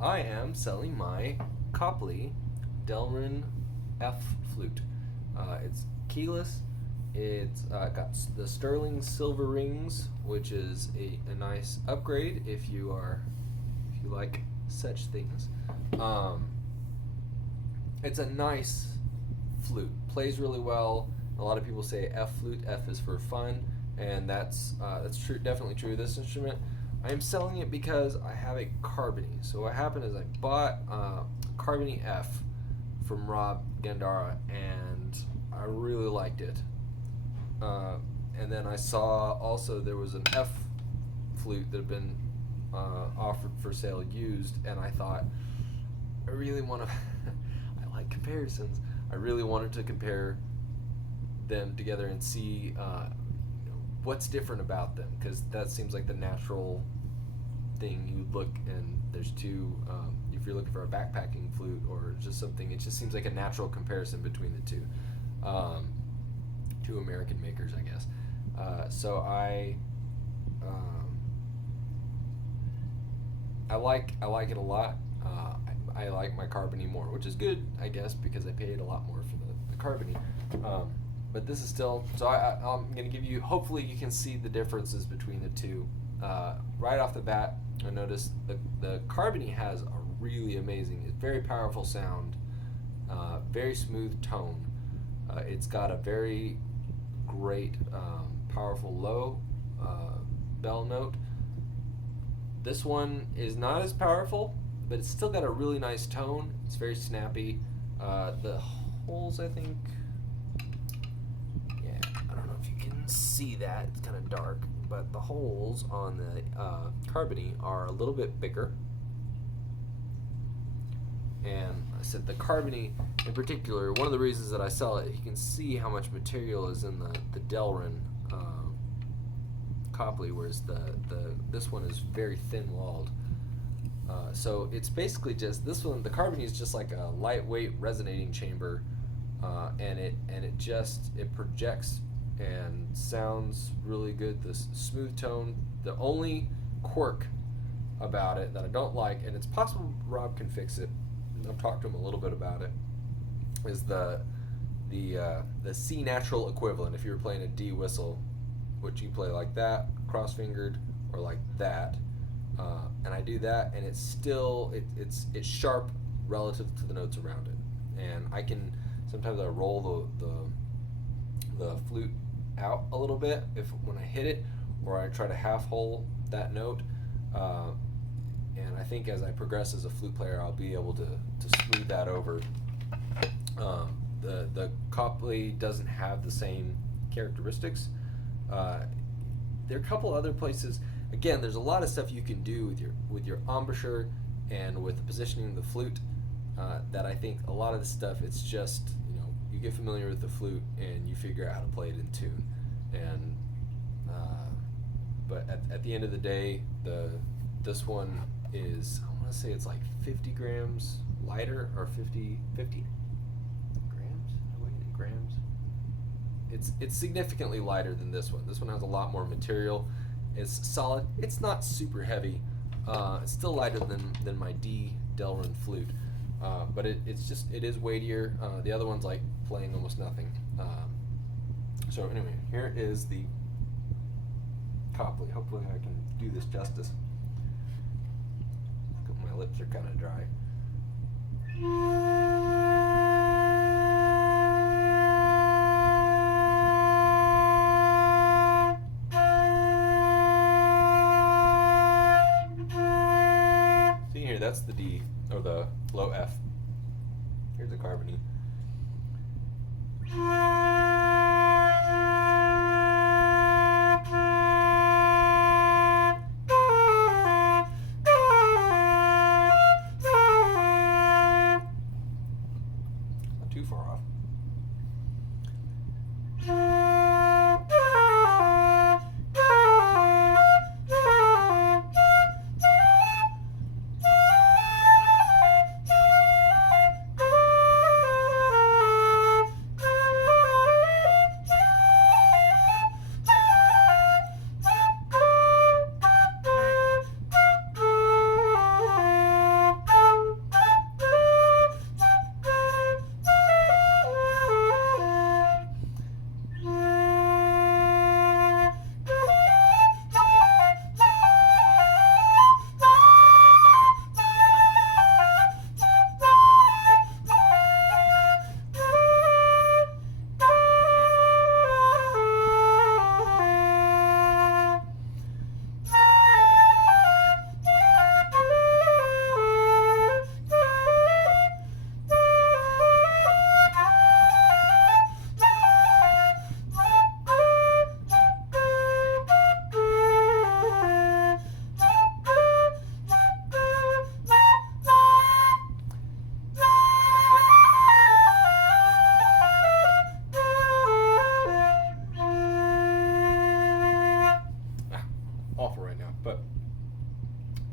I am selling my Copley Delrin F flute. It's keyless. It's got the sterling silver rings, which is a nice upgrade if you like such things. It's a nice flute. Plays really well. A lot of people say F flute. F is for fun, and that's true. Definitely true. This instrument, I am selling it because I have a Carbony. So what happened is I bought Carbony F from Rob Gandara, and I really liked it. And then I saw also there was an F flute that had been offered for sale used, and I thought, I really want to, I like comparisons. I really wanted to compare them together and see what's different about them, because that seems like the natural thing. You look and there's two, if you're looking for a backpacking flute or just something, it just seems like a natural comparison between the two. Two American makers, I guess. So I like it a lot. I like my Carbony more, which is good, I guess, because I paid a lot more for the Carbony. But this is still, so I'm going to give you, hopefully you can see the differences between the two. Right off the bat, I noticed the Carbony has a really amazing, very powerful sound, very smooth tone. It's got a very great, powerful low bell note. This one is not as powerful, but it's still got a really nice tone. It's very snappy. The holes, I think, yeah, I don't know if you can see that. It's kind of dark, but the holes on the Carbony are a little bit bigger. And I said the Carbony in particular, one of the reasons that I sell it, you can see how much material is in the Delrin Copley, whereas this one is very thin-walled. So it's basically just, this one, the Carbony is just like a lightweight resonating chamber, and it projects and sounds really good. This smooth tone. The only quirk about it that I don't like, and it's possible Rob can fix it, I've talked to him a little bit about it, is the C natural equivalent. If you were playing a D whistle, which you play like that, cross-fingered, or like that, and I do that, and it's still it's sharp relative to the notes around it. And I can sometimes I roll the flute out a little bit when I hit it, or I try to half hole that note. And I think as I progress as a flute player, I'll be able to smooth that over. The Copley doesn't have the same characteristics. There are a couple other places. Again, there's a lot of stuff you can do with your embouchure and with the positioning of the flute. That I think a lot of the stuff, it's just, you get familiar with the flute and you figure out how to play it in tune. And but at the end of the day, this one is, I want to say it's like 50 grams lighter, or 50 grams? I weigh it in grams. It's significantly lighter than this one. This one has a lot more material. It's solid. It's not super heavy. It's still lighter than my D Delrin flute, but it is weightier. The other one's like playing almost nothing. So anyway, here is the Copley. Hopefully I can do this justice. My lips are kind of dry. See here, that's the D, or the low F. Here's the Carbony. Too far off.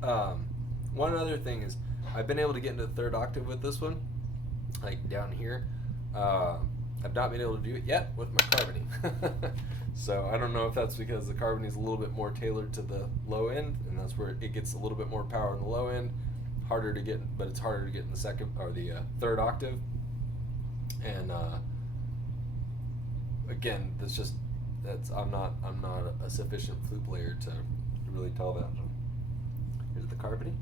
One other thing is I've been able to get into the third octave with this one, like down here. I've not been able to do it yet with my Carbony. So I don't know if that's because the Carbony is a little bit more tailored to the low end, and that's where it gets a little bit more power in the low end. Harder to get, but it's harder to get in the second or the third octave. And again, I'm not a sufficient flute player to really tell that. Here's the Carbony.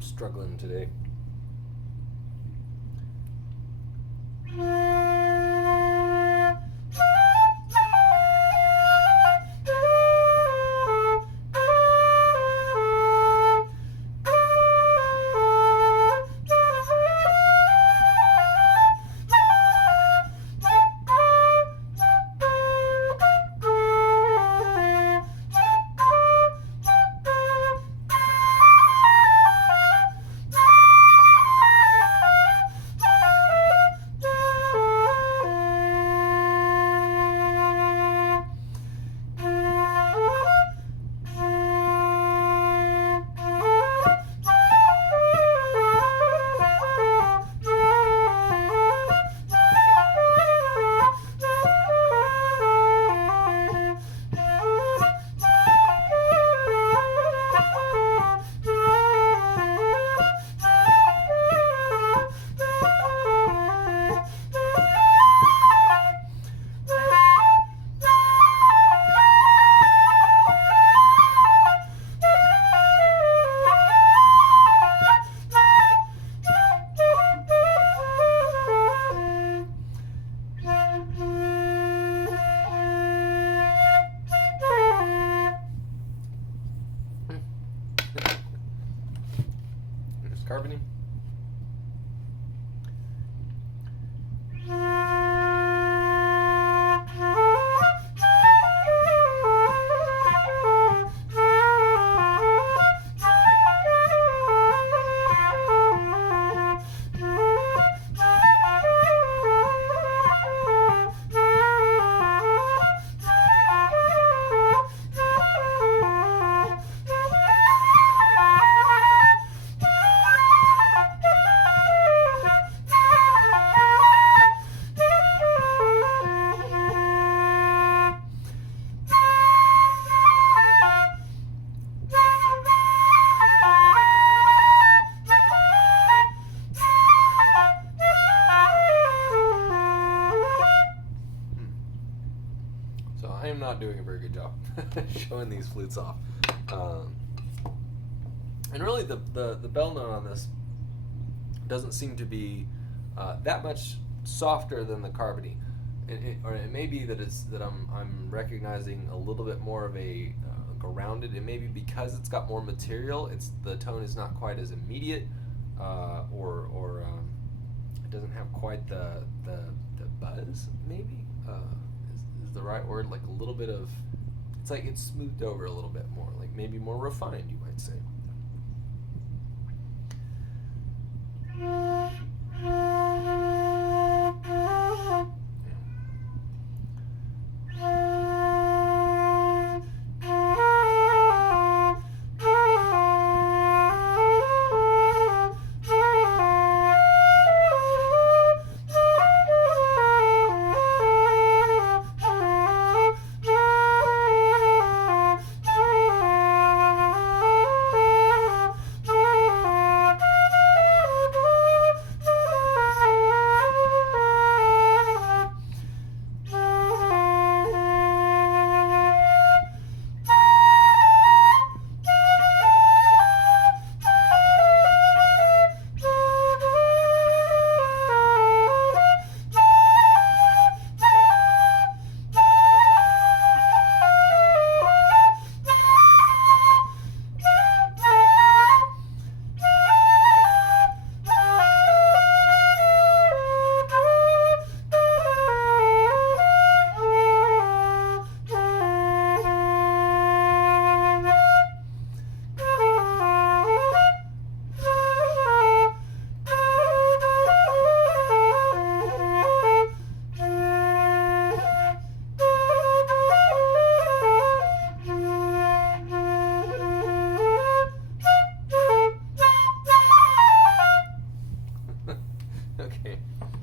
Struggling today. Carbony. I am not doing a very good job showing these flutes off. And really the bell note on this doesn't seem to be that much softer than the Carbony. Or it may be that I'm recognizing a little bit more of a rounded. It may be because it's got more material. The tone is not quite as immediate, or it doesn't have quite the buzz. Maybe is the right word. Like a little bit of, it's like it's smoothed over a little bit more. Like maybe more refined, you might say.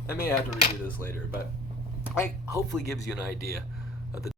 I may have to redo this later, but I hopefully gives you an idea